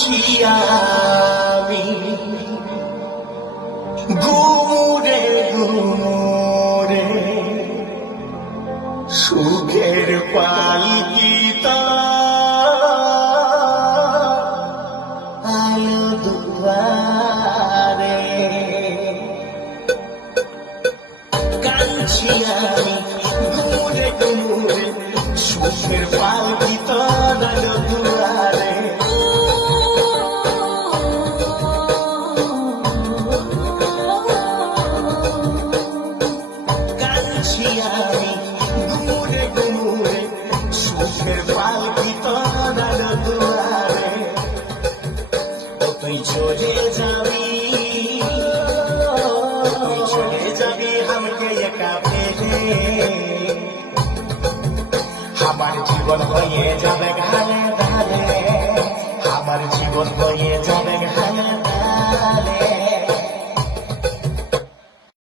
কাঁদছি আমি ঘুরে ঘুরে সুখের পালকিটা আলো দুয়ারে কাঁদছি আমি ঘুরে ঘুরে সুখের পালকিটা আলো দুয়ারে কাঁদছি আমি ঘুরে ঘুরে সুখের পালকিটা আলো দুয়ারে তুই চলে যাবি আমাকে একা ফেলে আমার জীবন হয়ে যাবে ঘালে ঘালে আমার জীবন হয়ে যাবে